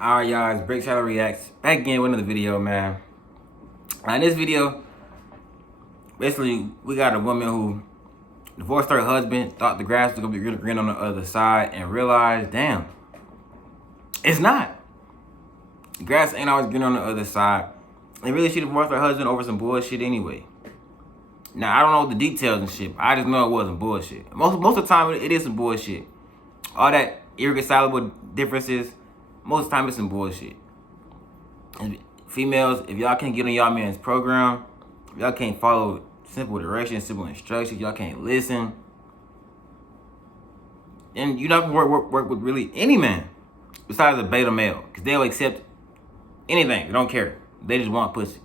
Alright, y'all, it's Break Shadow Reacts. Back again with another video, man. In this video, basically, we got a woman who divorced her husband, thought the grass was gonna be really green on the other side, and realized, damn, it's not. The grass ain't always green on the other side. And really, she divorced her husband over some bullshit anyway. Now, I don't know the details and shit. I just know it wasn't bullshit. Most of the time, it is some bullshit. All that irreconcilable differences, most of the time, it's some bullshit. And females, if y'all can't get on y'all man's program, if y'all can't follow simple directions, simple instructions, y'all can't listen, and you're not gonna work with really any man besides a beta male, because they'll accept anything. They don't care. They just want pussy.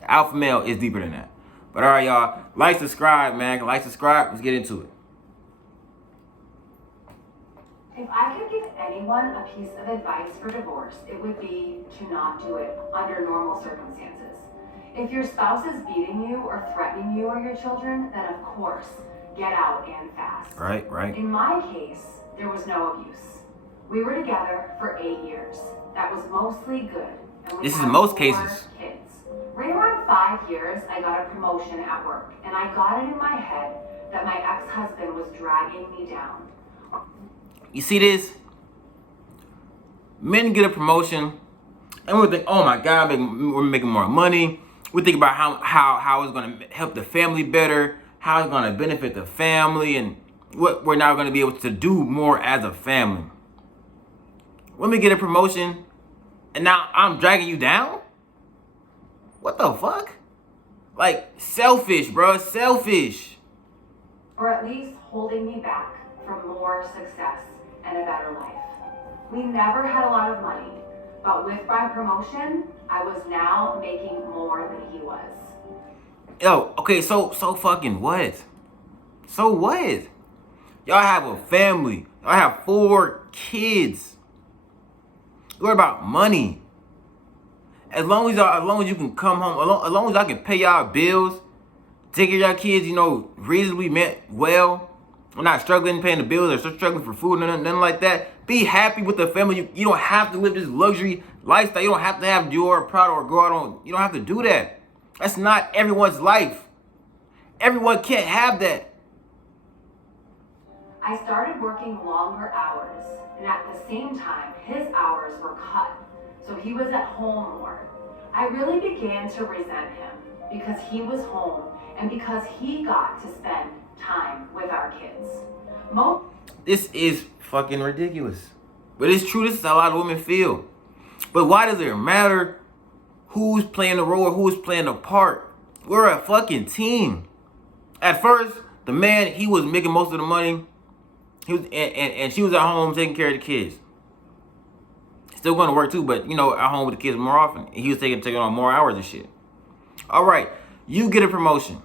Alpha male is deeper than that. But all right, y'all, like, subscribe, man. Like, subscribe. Let's get into it. If I could give anyone a piece of advice for divorce, it would be to not do it under normal circumstances. If your spouse is beating you or threatening you or your children, then of course, get out and fast. Right. In my case, there was no abuse. We were together for 8 years. That was mostly good. And This is most cases. Kids. Right around 5 years, I got a promotion at work, and I got it in my head that my ex-husband was dragging me down. You see this? Men get a promotion, and we think, oh my God, we're making more money. We think about how it's gonna help the family better, how it's gonna benefit the family, and what we're now gonna be able to do more as a family. Women get a promotion, and now I'm dragging you down? What the fuck? Like, selfish, bro, selfish. Or at least holding me back from more success and a better life. We never had a lot of money, but with my promotion, I was now making more than he was. Yo, okay, so fucking what? So what? Y'all have a family. Y'all have 4 kids. What about money? As long as you can come home, as long as I can pay y'all bills, take care of y'all kids, reasonably well. I'm not struggling paying the bills or struggling for food, nothing like that. Be happy with the family. You don't have to live this luxury lifestyle. You don't have to have Dior or Prada or go out on. You don't have to do that. That's not everyone's life. Everyone can't have that. I started working longer hours, and at the same time, his hours were cut, so he was at home more. I really began to resent him because he was home and because he got to spend time with our kids. This is fucking ridiculous. But it's true, this is how a lot of women feel. But why does it matter who's playing the role or who's playing the part? We're a fucking team. At first, the man, he was making most of the money. He was, and she was at home taking care of the kids. Still going to work too, but at home with the kids more often. And he was taking on more hours and shit. All right, you get a promotion.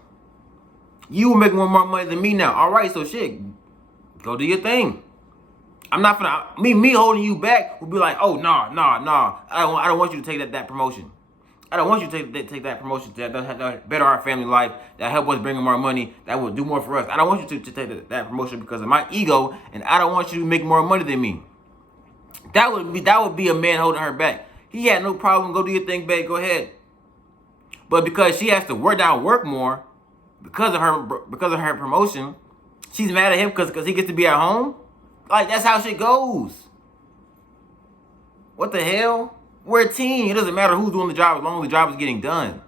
You will make more money than me now. All right, so shit, go do your thing. I'm not gonna me holding you back will be like, oh nah. I don't want you to take that promotion. I don't want you to take that promotion that better our family life, that help us bring in more money, that will do more for us. I don't want you to take that promotion because of my ego, and I don't want you to make more money than me. That would be a man holding her back. He had no problem. Go do your thing, babe. Go ahead. But because she has to work more because of her promotion, she's mad at him because he gets to be at home. Like, that's how shit goes. What the hell? We're a team. It doesn't matter who's doing the job as long as the job is getting done.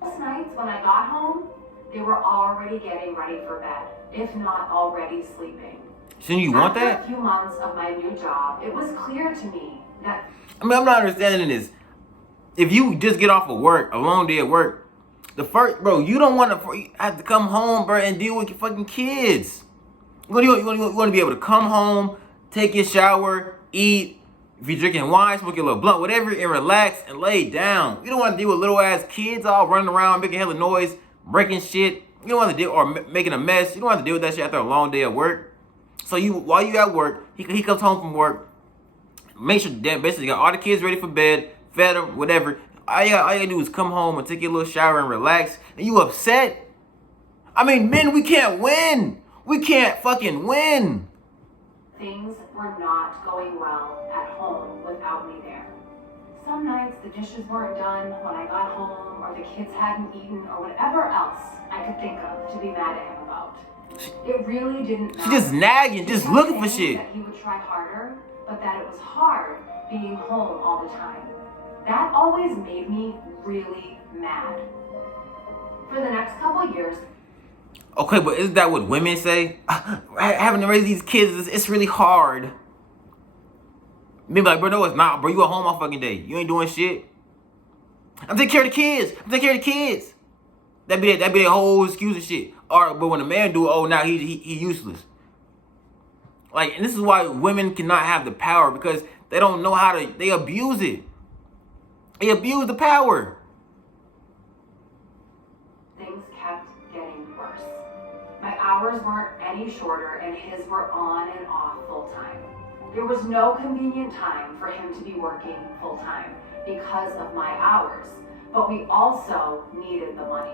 Most nights when I got home, they were already getting ready for bed, if not already sleeping. Shouldn't you want that? After a few months of my new job, it was clear to me that... I'm not understanding this. If you just get off of work, a long day at work, you don't want to have to come home, bro, and deal with your fucking kids. You want to be able to come home, take your shower, eat. If you're drinking wine, smoke your little blunt, whatever, and relax and lay down. You don't want to deal with little ass kids all running around, making hella noise, breaking shit. You don't want to deal, or making a mess. You don't want to deal with that shit after a long day at work. So while you at work, he comes home from work, make sure that basically got all the kids ready for bed, fed them, whatever. All you gotta do is come home and take your little shower and relax. And you upset? I mean, men, we can't win. We can't fucking win. Things were not going well at home. the dishes weren't done when I got home, or the kids hadn't eaten, or whatever else I could think of to be mad at him about. It really didn't matter. She just nagging, just looking for shit. That he would try harder, but that it was hard being home all the time. That always made me really mad. For the next couple years. Okay, but isn't that what women say? Having to raise these kids, it's really hard. Maybe like, bro, no, it's not, bro. You at home all fucking day. You ain't doing shit. I'm taking care of the kids. I'm taking care of the kids. That be that whole excuse and shit. Or, but when a man do it, oh, now he useless. Like, and this is why women cannot have the power, because they don't know how to. They abuse it. They abuse the power. Things kept getting worse. My hours weren't any shorter, and his were on and off full time. There was no convenient time for him to be working full time because of my hours, but we also needed the money.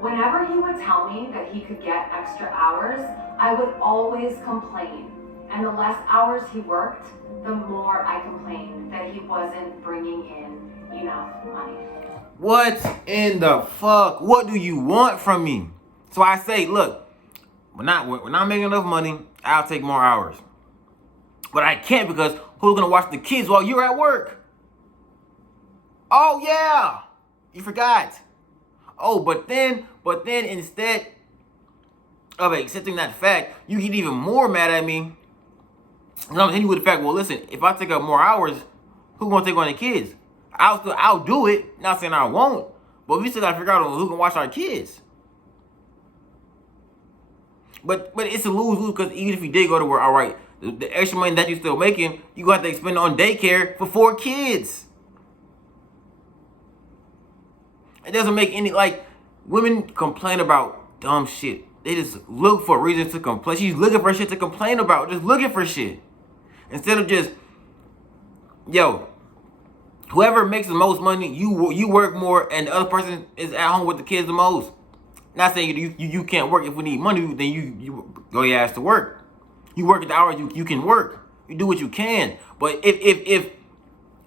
Whenever he would tell me that he could get extra hours, I would always complain. And the less hours he worked, the more I complained that he wasn't bringing in enough money. What in the fuck? What do you want from me? So I say, look, when I'm making enough money, I'll take more hours. But I can't, because who's gonna watch the kids while you're at work? Oh yeah, you forgot. Oh, but then instead of accepting that fact, you get even more mad at me. And I'm hitting you with the fact, well, listen, if I take up more hours, who's gonna take on the kids? I'll do it. Not saying I won't, but we still gotta figure out who can watch our kids. But it's a lose-lose, because even if you did go to work, all right, the extra money that you're still making, you got to expend on daycare for 4 kids. It doesn't make any, like, women complain about dumb shit. They just look for reasons to complain. She's looking for shit to complain about. Just looking for shit. Instead of just, yo, whoever makes the most money, you work more, and the other person is at home with the kids the most. Not saying you can't work. If we need money, then you go your ass to work. You work at the hours you can work. You do what you can. But if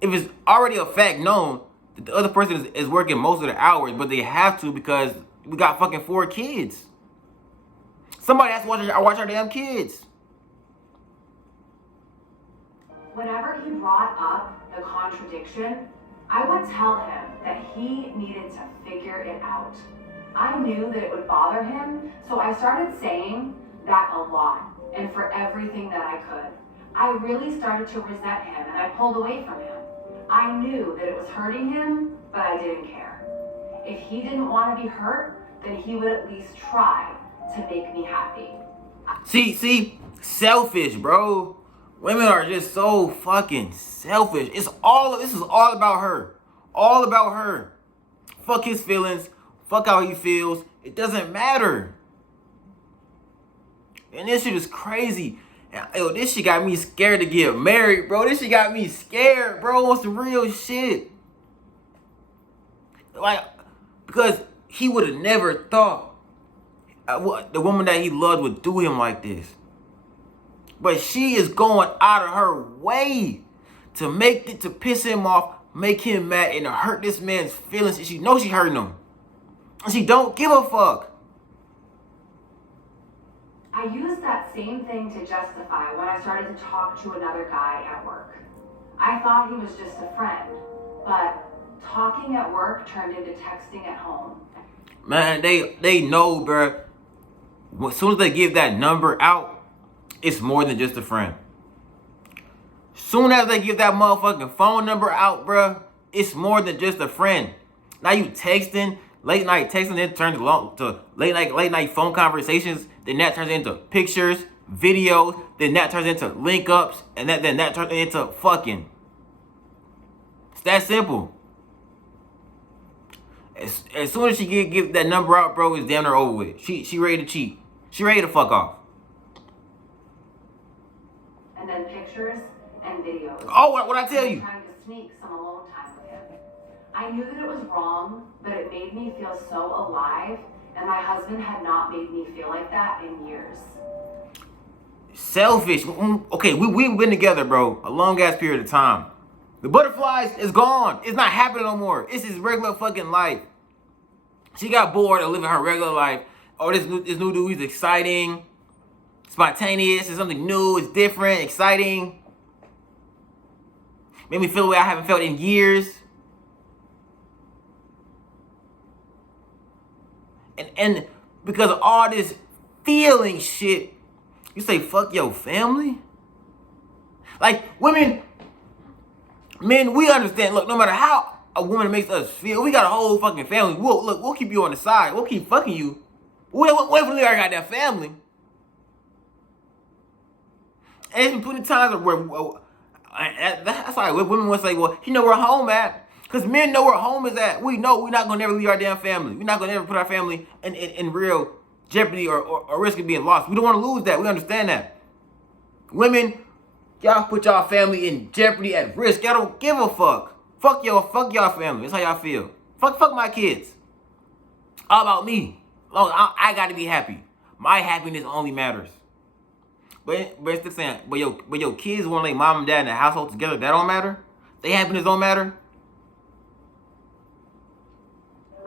it's already a fact known that the other person is working most of the hours, but they have to because we got fucking 4 kids. Somebody has to watch our damn kids. Whenever he brought up the contradiction, I would tell him that he needed to figure it out. I knew that it would bother him, so I started saying that a lot, and for everything that I could. I really started to resent him, and I pulled away from him. I knew that it was hurting him, but I didn't care. If he didn't want to be hurt, then he would at least try to make me happy. See, selfish, bro. Women are just so fucking selfish. This is all about her. All about her. Fuck his feelings. Fuck how he feels. It doesn't matter. And this shit is crazy. Yo, this shit got me scared to get married, bro. This shit got me scared, bro. On some real shit. Like, because he would have never thought the woman that he loved would do him like this. But she is going out of her way to piss him off, make him mad, and to hurt this man's feelings. And she knows she hurting him. And she don't give a fuck. I used that same thing to justify when I started to talk to another guy at work. I thought he was just a friend, but talking at work turned into texting at home. Man, they know, bruh. As soon as they give that number out, it's more than just a friend. Soon as they give that motherfucking phone number out, bruh, it's more than just a friend. Now you texting, late night texting, then turns to late night phone conversations. Then that turns into pictures, videos. Then that turns into link ups, and then that turns into fucking. It's that simple. As soon as she give that number out, bro, it's damn near over with. She ready to cheat. She ready to fuck off. And then pictures and videos. Oh, what I tell you? Trying to sneak some alone time with him. I knew that it was wrong, but it made me feel so alive, and my husband had not made me feel like that in years. Selfish. Okay, we've been together, bro, a long ass period of time. The butterflies is gone. It's not happening no more. It's his regular fucking life. She got bored of living her regular life. Oh, this new dude, he's exciting, spontaneous, it's something new, it's different, exciting. Made me feel the way I haven't felt in years. And because of all this feeling shit, you say fuck your family? Like women, men, we understand, look, no matter how a woman makes us feel, we got a whole fucking family. We'll keep you on the side. We'll keep fucking you. What if we already got that family? And there's been plenty of times where that's why women will say, well, you know where home at. Because men know where home is at. We know we're not going to never leave our damn family. We're not going to ever put our family in real jeopardy or risk of being lost. We don't want to lose that. We understand that. Women, y'all put y'all family in jeopardy, at risk. Y'all don't give a fuck. Fuck y'all family. That's how y'all feel. Fuck my kids. All about me. I got to be happy. My happiness only matters. But it's still saying, but your kids want to lay mom and dad in the household together. That don't matter. Their happiness don't matter.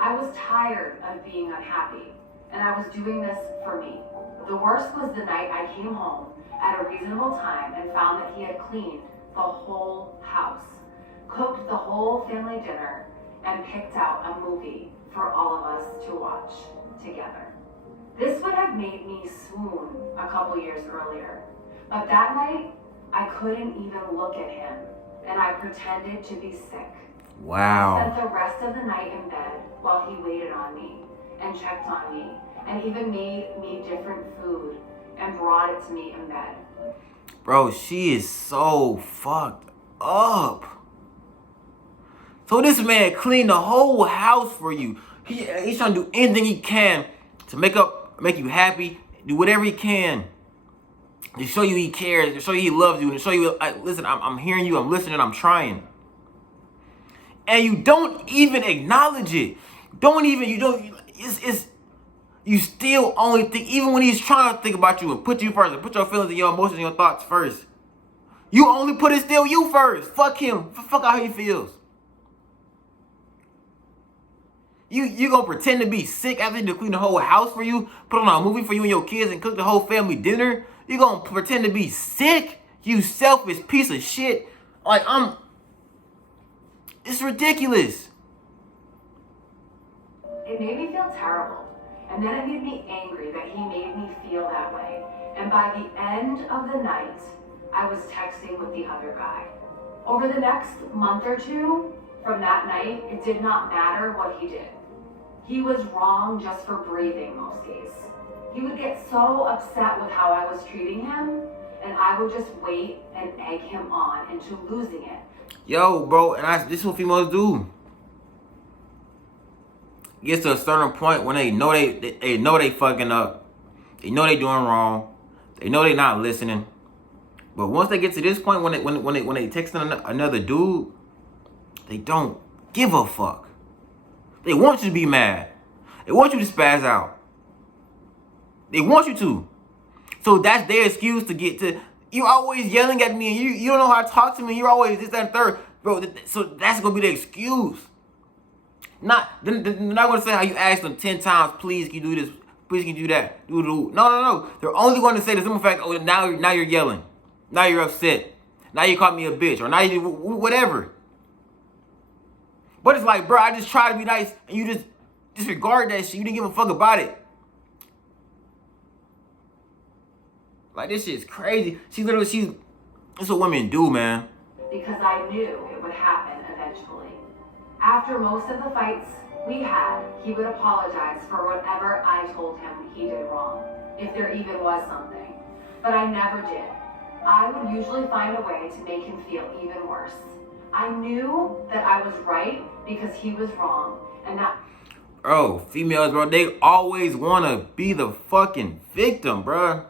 I was tired of being unhappy, and I was doing this for me. The worst was the night I came home at a reasonable time and found that he had cleaned the whole house, cooked the whole family dinner, and picked out a movie for all of us to watch together. This would have made me swoon a couple years earlier, but that night I couldn't even look at him, and I pretended to be sick. Wow. I spent the rest of the night in bed while he waited on me and checked on me and even made me different food and brought it to me in bed. Bro, she is so fucked up. So this man cleaned the whole house for you. He's trying to do anything he can to make you happy, do whatever he can to show you he cares, to show you he loves you, and to show you, listen, I'm hearing you, I'm listening, I'm trying. And you don't even acknowledge it. You still only think, even when he's trying to think about you and put you first and put your feelings and your emotions and your thoughts first, you only put it still you first. Fuck him. Fuck how he feels. You gonna pretend to be sick after he clean the whole house for you, put on a movie for you and your kids and cook the whole family dinner? You gonna pretend to be sick? You selfish piece of shit. It's ridiculous. It made me feel terrible, and then it made me angry that he made me feel that way. And by the end of the night, I was texting with the other guy. Over the next month or two from that night, it did not matter what he did. He was wrong just for breathing most days. He would get so upset with how I was treating him, and I would just wait and egg him on into losing it. Yo, bro, and this is what females do. Gets to a certain point when they know they know they fucking up. They know they doing wrong. They know they not listening. But once they get to this point, when they texting another dude, they don't give a fuck. They want you to be mad. They want you to spaz out. They want you to. So that's their excuse to get to. You always yelling at me, and you don't know how to talk to me. You're always this, that, and third, bro. So that's gonna be the excuse. They're not gonna say how you asked them 10 times. Please, can you do this? Please, can you do that? No. They're only going to say the simple fact. Oh, now you're yelling. Now you're upset. Now you called me a bitch, or now you whatever. But it's like, bro, I just try to be nice, and you just disregard that shit. You didn't give a fuck about it. Like, this shit's crazy. That's what women do, man. Because I knew it would happen eventually. After most of the fights we had, he would apologize for whatever I told him he did wrong, if there even was something. But I never did. I would usually find a way to make him feel even worse. I knew that I was right because he was wrong, and that... Bro, females, bro, they always want to be the fucking victim, bro.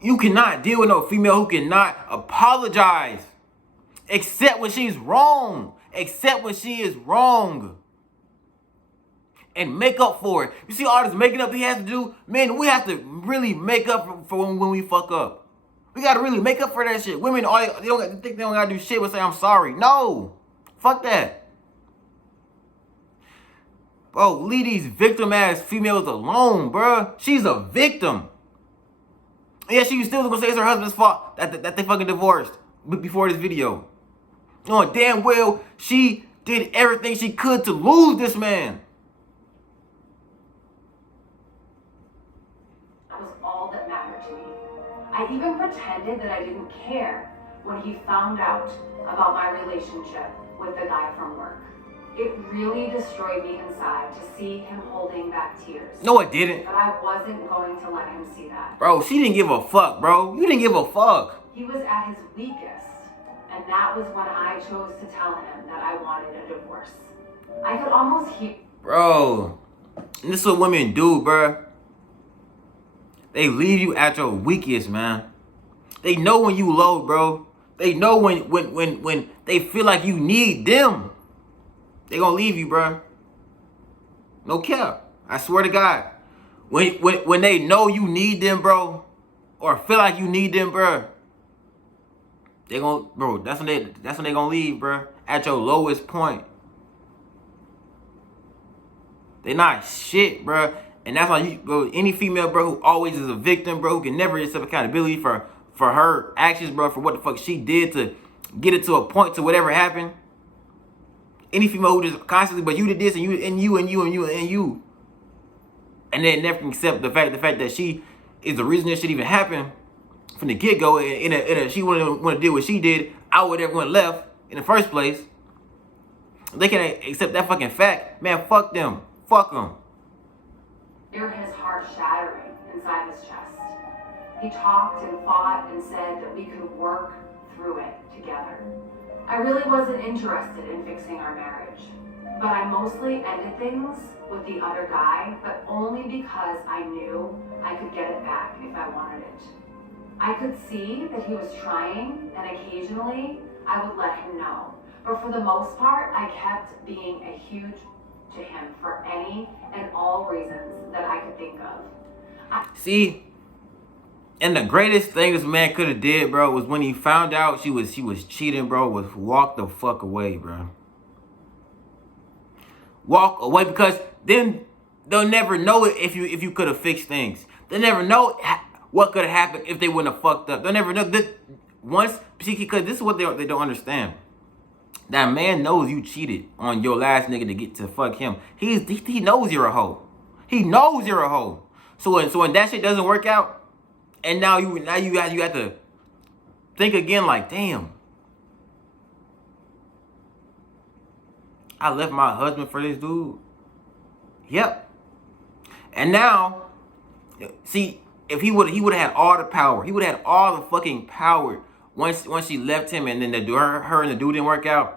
You cannot deal with no female who cannot apologize. Accept when she's wrong. Accept when she is wrong. And make up for it. You see all this making up he has to do? Man, we have to really make up for when we fuck up. We gotta really make up for that shit. Women, they don't think they don't gotta do shit but say I'm sorry. No, fuck that. Bro, leave these victim ass females alone, bro. She's a victim. Yeah, she still gonna say it's her husband's fault that they fucking divorced before this video. Knowing damn well she did everything she could to lose this man. That was all that mattered to me. I even pretended that I didn't care when he found out about my relationship with the guy from work. It really destroyed me inside to see him holding back tears. No, it didn't. But I wasn't going to let him see that. Bro, she didn't give a fuck, bro. You didn't give a fuck. He was at his weakest, and that was when I chose to tell him that I wanted a divorce. I could almost hear... Bro, and this is what women do, bro. They leave you at your weakest, man. They know when you low, bro. They know when they feel like you need them. They gonna leave you, bro. No cap. I swear to God. When they know you need them, bro, or feel like you need them, bro, they gonna, bro, that's when they gonna leave, bro. At your lowest point. They not shit, bro. And that's why you, bro, any female, bro, who always is a victim, bro, who can never accept accountability for her actions, bro, for what the fuck she did to get it to a point to whatever happened. Any female who just constantly, but you did this and you, and then never can accept the fact that she is the reason this shit even happened from the get go. And she wouldn't want to do what she did. I would have went left in the first place. They can't accept that fucking fact, man. Fuck them. Fuck them. Hear his heart shattering inside his chest. He talked and fought and said that we could work through it together. I really wasn't interested in fixing our marriage, but I mostly ended things with the other guy, but only because I knew I could get it back if I wanted it. I could see that he was trying, and occasionally I would let him know. But for the most part, I kept being a huge to him for any and all reasons that I could think of. See, and the greatest thing this man could have did, bro, was when he found out she was cheating, bro, was walk the fuck away, bro. Walk away, because then they'll never know it if you could have fixed things. They'll never know what could have happened if they wouldn't have fucked up. They'll never know that once, see, because this is what they don't understand. That man knows you cheated on your last nigga to get to fuck him. He knows you're a hoe. He knows you're a hoe. So when that shit doesn't work out, and now you have to think again, like, damn, I left my husband for this dude. Yep. And now, see, if he would have had all the power, he would have had all the fucking power once she left him, and then her and the dude didn't work out.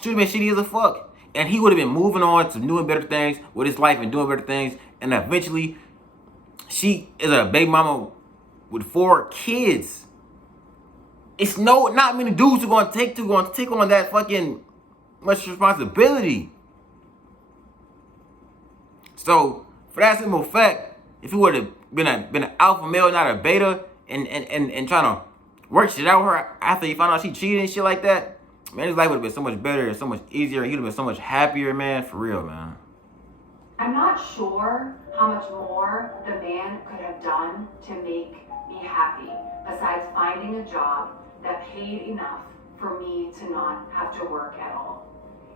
She would have been shitty as a fuck, and he would have been moving on to new and better things with his life and doing better things, and eventually, she is a baby mama with 4 kids. It's not many dudes who are going to take on that fucking much responsibility. So for that simple fact, if he would have been an alpha male, not a beta, and trying to work shit out with her after he found out she cheated and shit like that, man, his life would have been so much better and so much easier. He would have been so much happier, man. For real, man. I'm not sure how much more the man could have done to make me happy, besides finding a job that paid enough for me to not have to work at all.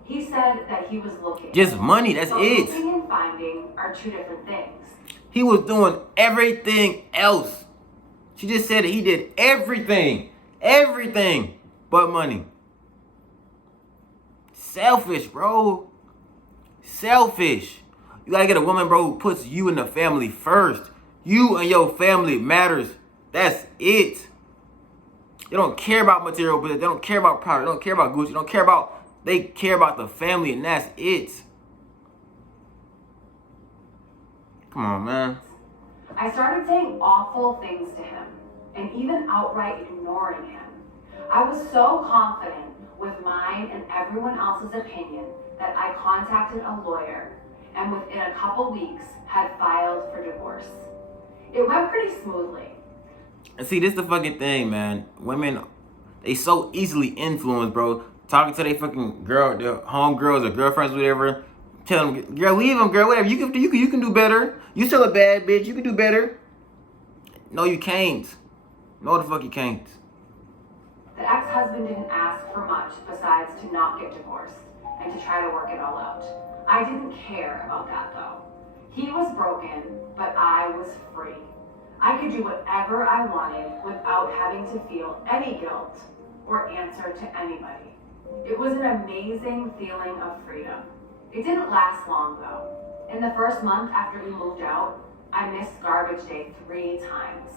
He said that he was looking. Just money, that's so it. Looking and finding are 2 different things. He was doing everything else. She just said that he did everything but money. Selfish, bro. Selfish. You gotta get a woman, bro, who puts you and the family first. You and your family matters. That's it. They don't care about material business. They don't care about product. They don't care about Gucci. They care about the family, and that's it. Come on, man. I started saying awful things to him and even outright ignoring him. I was so confident with mine and everyone else's opinion that I contacted a lawyer and within a couple weeks had filed for divorce. It went pretty smoothly. And see, this the fucking thing, man. Women, they so easily influenced, bro. Talking to their fucking girl, their homegirls or girlfriends, whatever. Tell them, girl, leave them, girl, whatever. You can do better. You still a bad bitch. You can do better. No, you can't. No, the fuck you can't. The ex-husband didn't ask for much besides to not get divorced and to try to work it all out. I didn't care about that though. He was broken, but I was free. I could do whatever I wanted without having to feel any guilt or answer to anybody. It was an amazing feeling of freedom. It didn't last long though. In the first month after we moved out, I missed garbage day 3 times.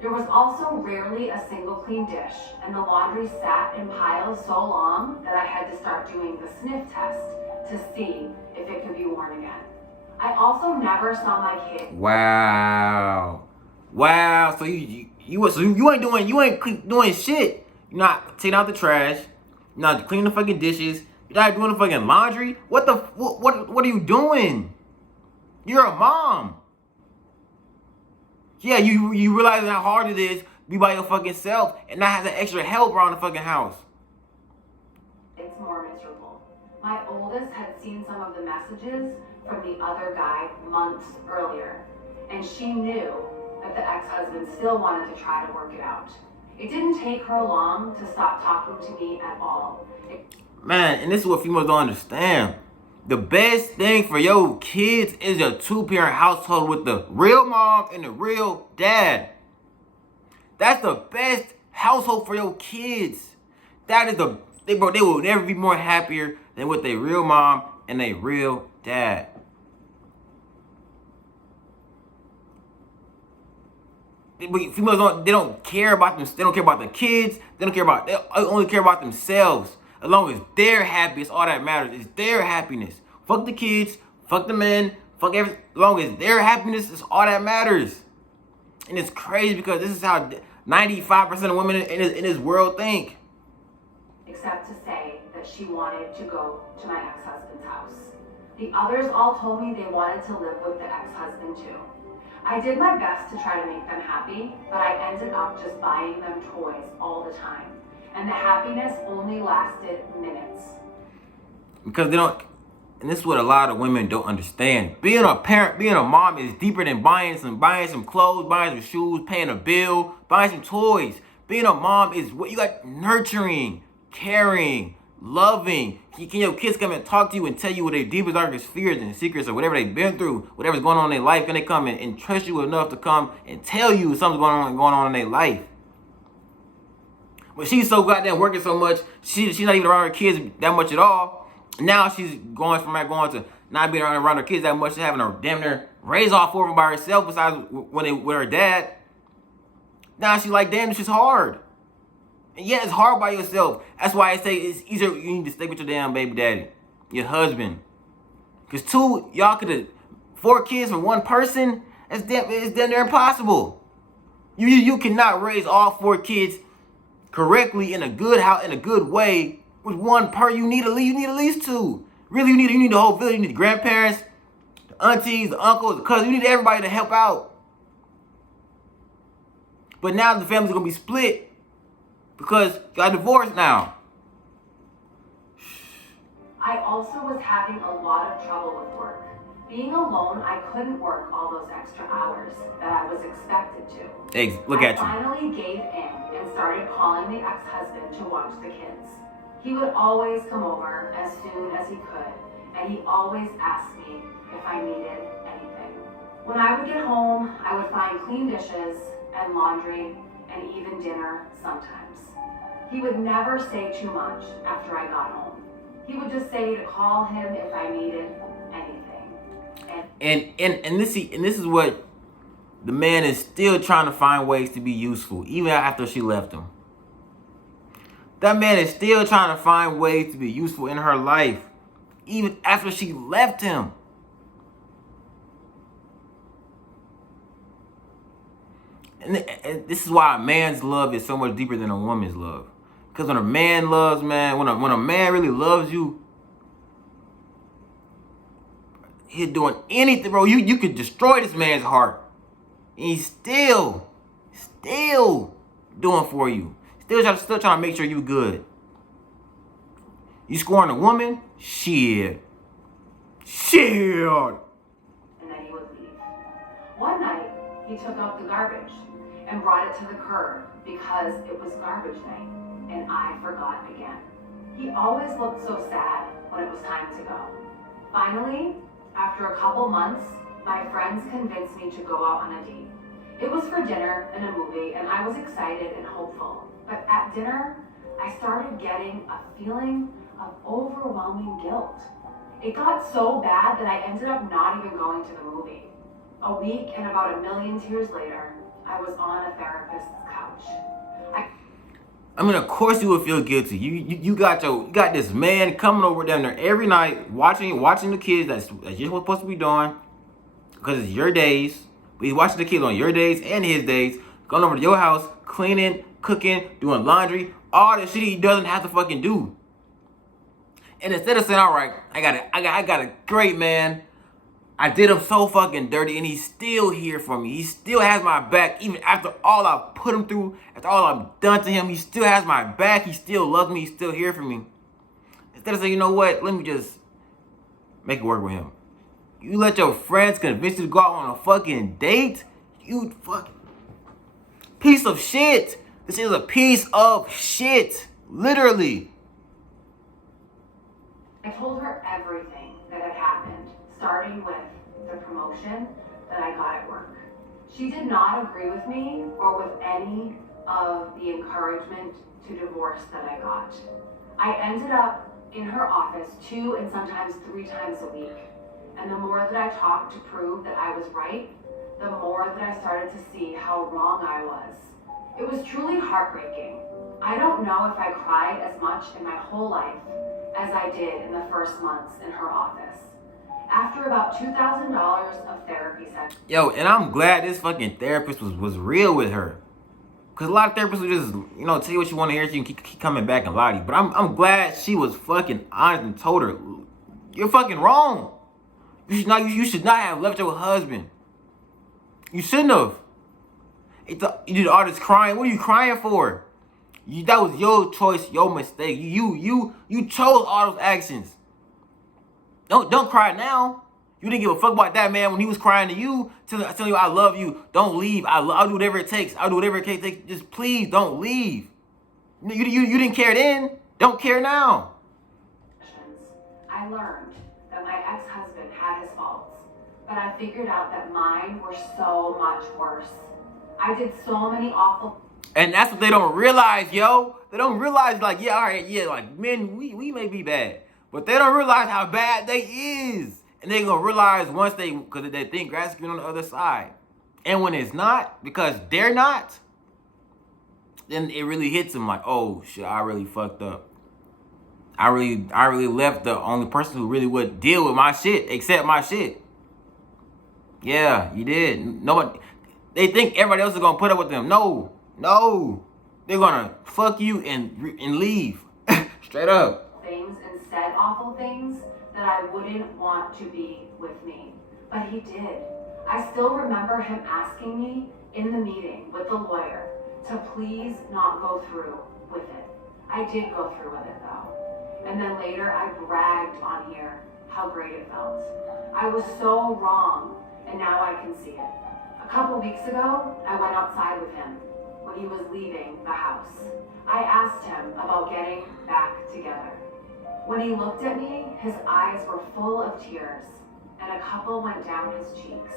There was also rarely a single clean dish, and the laundry sat in piles so long that I had to start doing the sniff test to see if it could be worn again. I also never saw my kid. Wow. So you ain't doing shit. You're not taking out the trash. You're not cleaning the fucking dishes. You're not doing the fucking laundry. What are you doing? You're a mom. Yeah, you realize how hard it is to be by your fucking self and not have that extra help around the fucking house. It's more miserable. My oldest had seen some of the messages from the other guy months earlier, and she knew that the ex-husband still wanted to try to work it out. It didn't take her long to stop talking to me at all. Man, and this is what females don't understand. The best thing for your kids is a 2-parent household with the real mom and the real dad. That's the best household for your kids. That is they will never be more happier than with their real mom and their real dad. But females don't care about them. They don't care about the kids. They only care about themselves. As long as they're happy, it's all that matters. It's their happiness. Fuck the kids. Fuck the men. Fuck everything. As long as their happiness is all that matters. And it's crazy because this is how 95% of women in this world think. Except to say that she wanted to go to my ex-husband's house. The others all told me they wanted to live with the ex-husband too. I did my best to try to make them happy, but I ended up just buying them toys all the time. And the happiness only lasted minutes. Because they don't, and this is what a lot of women don't understand. Being a parent, being a mom is deeper than buying some clothes, buying some shoes, paying a bill, buying some toys. Being a mom is what you got: nurturing, caring, loving. Can your kids come and talk to you and tell you what their deepest, darkest fears and secrets or whatever they've been through, whatever's going on in their life? Can they come and trust you enough to come and tell you something's going on in their life? But she's so goddamn working so much, she's not even around her kids that much at all. Now she's going to not being around her kids that much to having her damn near raise all 4 of them by herself besides with her dad. Now she's like, damn, this is hard. And yeah, it's hard by yourself. That's why I say it's easier. You need to stay with your damn baby daddy, your husband. Because 2, y'all could have 4 kids for 1 person. It's damn near impossible. You cannot raise all 4 kids correctly in a good house, in a good way with 1 per. You need at least 2. Really, you need the whole village. You need the grandparents, the aunties, the uncles, the cousins. You need everybody to help out. But now the family's gonna be split because you got divorced now. I also was having a lot of trouble with work. Being alone, I couldn't work all those extra hours that I was expected to. Look at you. I finally gave in and started calling the ex-husband to watch the kids. He would always come over as soon as he could, and he always asked me if I needed anything. When I would get home, I would find clean dishes and laundry and even dinner sometimes. He would never say too much after I got home. He would just say to call him if I needed anything. And this is what the man is still trying to find ways to be useful, even after she left him. That man is still trying to find ways to be useful in her life, even after she left him. And this is why a man's love is so much deeper than a woman's love. Because when a man loves, man, when a man really loves you, he's doing anything, bro. You could destroy this man's heart. And he's still still doing for you. Still trying to make sure you good. You scoring a woman? Shit. And then he would leave. One night, he took out the garbage and brought it to the curb because it was garbage night, and I forgot again. He always looked so sad when it was time to go. Finally, after a couple months, my friends convinced me to go out on a date. It was for dinner and a movie, and I was excited and hopeful. But at dinner, I started getting a feeling of overwhelming guilt. It got so bad that I ended up not even going to the movie. A week and about a million tears later, I was on a therapist's couch. I mean, of course you would feel guilty. You got this man coming over down there every night, watching the kids that you're supposed to be doing, because it's your days. But he's watching the kids on your days and his days, going over to your house, cleaning, cooking, doing laundry, all the shit he doesn't have to fucking do. And instead of saying, all right, I got a great man, I did him so fucking dirty, and he's still here for me. He still has my back, even after all I've put him through, after all I've done to him, he still has my back. He still loves me. He's still here for me. Instead of saying, you know what, let me just make it work with him. You let your friends convince you to go out on a fucking date? You fucking piece of shit. This is a piece of shit. Literally. I told her everything that had happened, starting with the promotion that I got at work. She did not agree with me or with any of the encouragement to divorce that I got. I ended up in her office 2 and sometimes 3 times a week. And the more that I talked to prove that I was right, the more that I started to see how wrong I was. It was truly heartbreaking. I don't know if I cried as much in my whole life as I did in the first months in her office. After about $2,000 of therapy sessions. Yo, and I'm glad this fucking therapist was real with her. Cause a lot of therapists will just, tell you what you want to hear, so you can keep coming back and lie to you. But I'm glad she was fucking honest and told her, you're fucking wrong. You should not have left your husband. You shouldn't have. You did all this crying. What are you crying for? That was your choice, your mistake. You chose all those actions. Don't cry now. You didn't give a fuck about that man when he was crying to you, telling you I love you. Don't leave. I'll do whatever it takes. I'll do whatever it takes. Just please don't leave. You didn't care then. Don't care now. I learned that my ex-husband had his faults, but I figured out that mine were so much worse. I did so many awful. And that's what they don't realize, yo. They don't realize, like, yeah, all right, yeah, like, men, we may be bad. But they don't realize how bad they is. And they're going to realize once because they think grass is green on the other side. And when it's not, because they're not, then it really hits them like, oh, shit, I really fucked up. I really left the only person who really would deal with my shit, accept my shit. Yeah, you did. Nobody, they think everybody else is going to put up with them. No. They're going to fuck you and leave. Straight up. Things and said awful things that I wouldn't want to be with me. But he did. I still remember him asking me in the meeting with the lawyer to please not go through with it. I did go through with it though. And then later I bragged on here how great it felt. I was so wrong, and now I can see it. A couple weeks ago, I went outside with him when he was leaving the house. I asked him about getting back together. When he looked at me, his eyes were full of tears, and a couple went down his cheeks.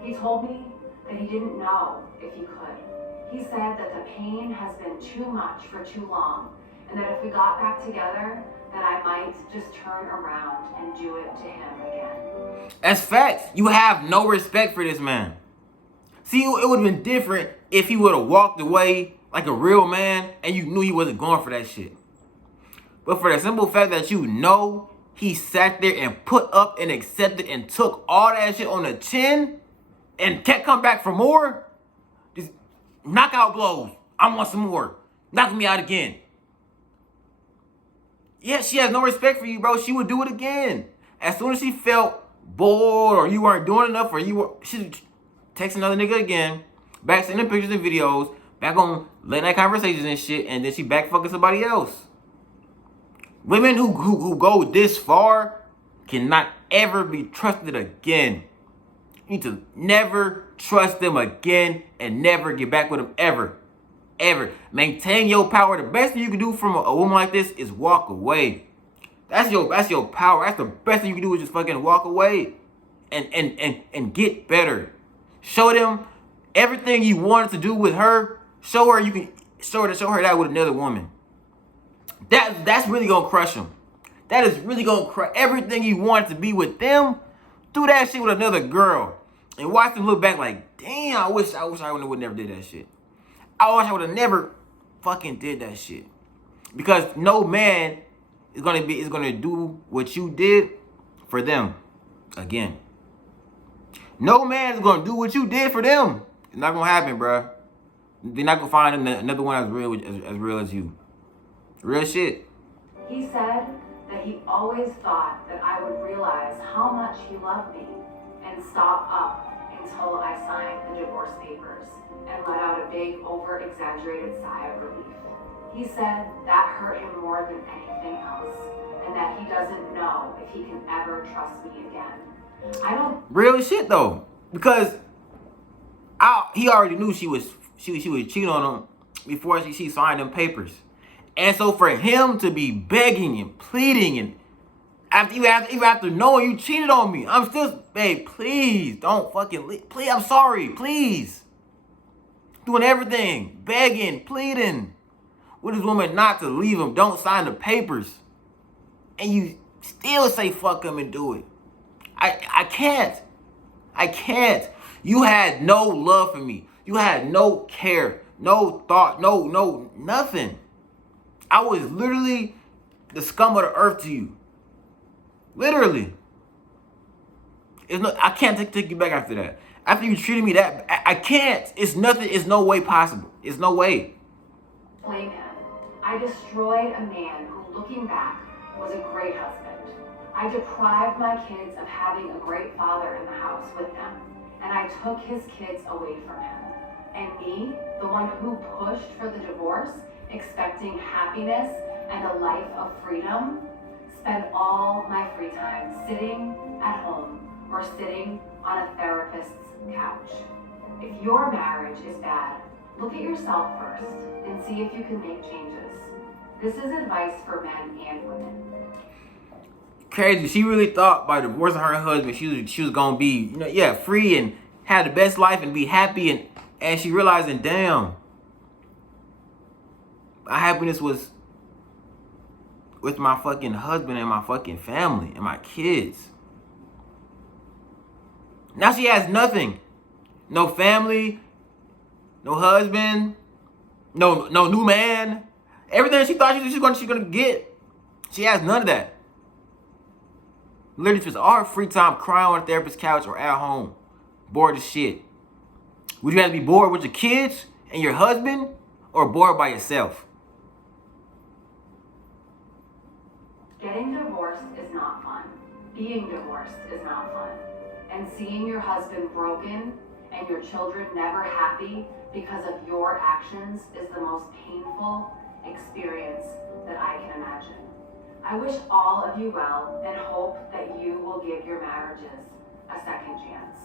He told me that he didn't know if he could. He said that the pain has been too much for too long, and that if we got back together, that I might just turn around and do it to him again. That's facts. You have no respect for this man. See, it would have been different if he would have walked away like a real man and you knew he wasn't going for that shit. But for the simple fact that he sat there and put up and accepted and took all that shit on the chin and kept coming back for more, just knockout blows. I want some more. Knock me out again. Yeah, she has no respect for you, bro. She would do it again. As soon as she felt bored or you weren't doing enough or she'd text another nigga again. back sending pictures and videos, back on late night conversations and shit, and then she back fucking somebody else. Women who go this far cannot ever be trusted again. You need to never trust them again and never get back with them ever. Ever. Maintain your power. The best thing you can do from a woman like this is walk away. That's your power. That's the best thing you can do is just fucking walk away and get better. Show them everything you wanted to do with her. Show her that with another woman. That's really gonna crush them. That is really gonna crush everything you wanted to be with them. Do that shit with another girl and watch them look back like, damn, I wish I would never did that shit. I wish I would have never fucking did that shit. Because no man is gonna do what you did for them again. No man is gonna do what you did for them. It's not gonna happen, bruh. They're not gonna find another one as real as you. Real shit. He said that he always thought that I would realize how much he loved me and stop up until I signed the divorce papers and let out a big, over-exaggerated sigh of relief. He said that hurt him more than anything else, and that he doesn't know if he can ever trust me again. I don't. Real shit though, because he already knew she was cheating on him before she signed them papers, and so for him to be begging and pleading and even after knowing you cheated on me, I'm still, babe, please don't fucking leave. Please, I'm sorry, please. Doing everything, begging, pleading with this woman not to leave him, don't sign the papers, and you still say fuck him and do it. I can't. You had no love for me. You had no care, no thought, no nothing. I was literally the scum of the earth to you. Literally. I can't take you back after that. After you treated me that, I can't. It's nothing. It's no way possible. It's no way. Blame him. I destroyed a man who, looking back, was a great husband. I deprived my kids of having a great father in the house with them, and I took his kids away from him. And me, the one who pushed for the divorce, expecting happiness and a life of freedom, spend all my free time sitting at home or sitting on a therapist's couch. If your marriage is bad, look at yourself first and see if you can make changes. This is advice for men and women. Crazy. She really thought by divorcing her husband, she was gonna be, free and have the best life and be happy, and she realizing, damn, my happiness was with my fucking husband and my fucking family and my kids. Now she has nothing. No family, no husband, no new man. Everything she thought she's gonna get, she has none of that. Literally spends all her free time crying on a therapist's couch or at home, bored as shit. Would you rather be bored with your kids and your husband, or bored by yourself? Getting divorced is not fun. Being divorced is not fun. And seeing your husband broken and your children never happy because of your actions is the most painful experience that I can imagine. I wish all of you well and hope that you will give your marriages a second chance.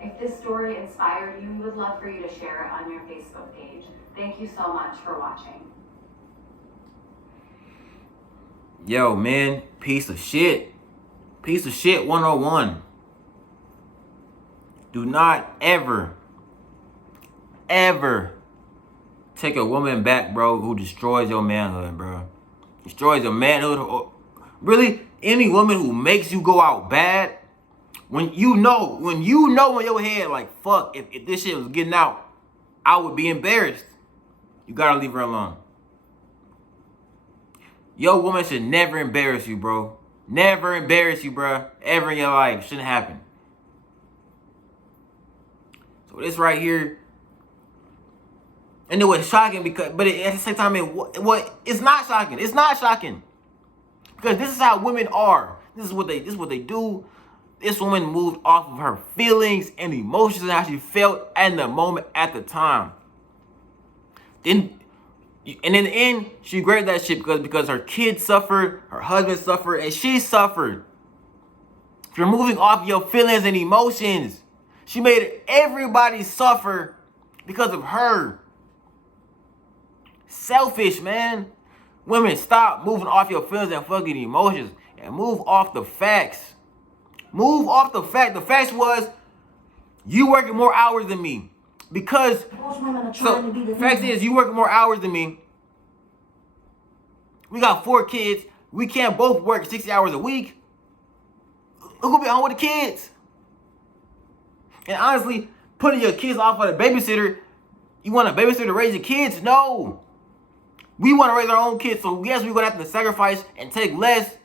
If this story inspired you, we would love for you to share it on your Facebook page. Thank you so much for watching. Yo, man, piece of shit. Piece of shit 101. Do not ever take a woman back, bro, who destroys your manhood, bro. Destroys your manhood. Or really, any woman who makes you go out bad, when you know in your head, like, fuck, if this shit was getting out, I would be embarrassed. You gotta leave her alone. Your woman should never embarrass you, bro. Never embarrass you, bro. Ever in your life. Shouldn't happen. So this right here, and it was shocking but at the same time, it's not shocking. It's not shocking because this is how women are. This is what they do. This woman moved off of her feelings and emotions and how she felt in the moment at the time. Then, and in the end, she regretted that shit because her kids suffered, her husband suffered, and she suffered. You're moving off your feelings and emotions. She made everybody suffer because of her. Selfish, man. Women, stop moving off your feelings and fucking emotions and move off the facts. Move off the fact. The facts was you working more hours than me. Because, so, facts is you working more hours than me. We got 4 kids. We can't both work 60 hours a week. Who gonna be home with the kids? And honestly, putting your kids off of the babysitter, you want a babysitter to raise your kids? No. We want to raise our own kids, so yes, we're gonna have to sacrifice and take less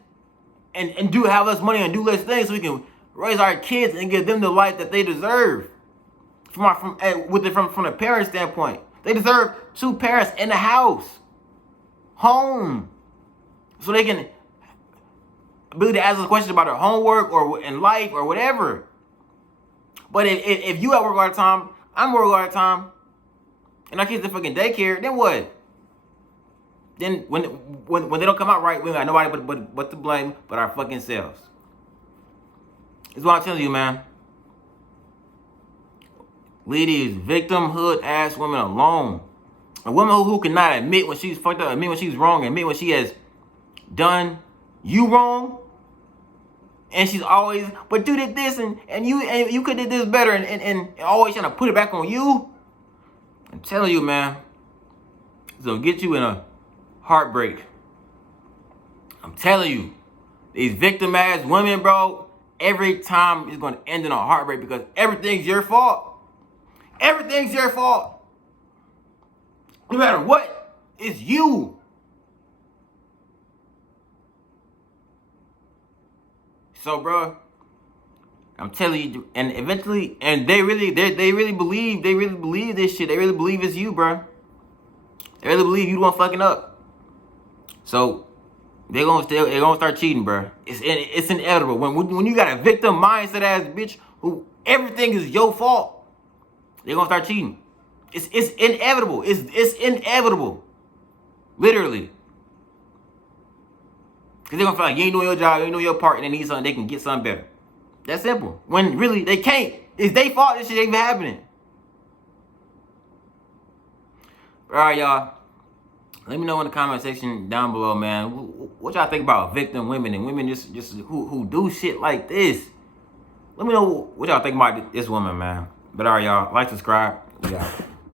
and have less money and do less things so we can raise our kids and give them the life that they deserve. From the parent standpoint, they deserve 2 parents in the house, home, so they can ability to ask us questions about their homework or in life or whatever. But if you at work all the time, I'm working all the time, and our kids in fucking daycare, then what? Then when they don't come out right, we got nobody but to blame but our fucking selves. That's what I'm telling you, man. Leave these victimhood ass women alone. A woman who cannot admit when she's fucked up, admit when she's wrong, admit when she has done you wrong. And she's always, but do this and you could do this better and always trying to put it back on you. I'm telling you, man, it's gonna get you in a heartbreak. I'm telling you, these victim ass women, bro, every time it's gonna end in a heartbreak because everything's your fault. Everything's your fault. No matter what, it's you. So, bro, I'm telling you, and eventually, and they really believe this shit. They really believe it's you, bro. They really believe you the one fucking up. So they're gonna start cheating, bro. It's inevitable. When you got a victim mindset ass bitch who everything is your fault, they're gonna start cheating. It's inevitable. It's inevitable. Literally. Because they're gonna feel like you ain't doing your job, you ain't doing your part, and they need something, they can get something better. That's simple. When really they can't. It's their fault this shit ain't even happening. Alright, y'all. Let me know in the comment section down below, man. What y'all think about victim women and women just who do shit like this? Let me know what y'all think about this woman, man. But alright, y'all. Like, subscribe. We out.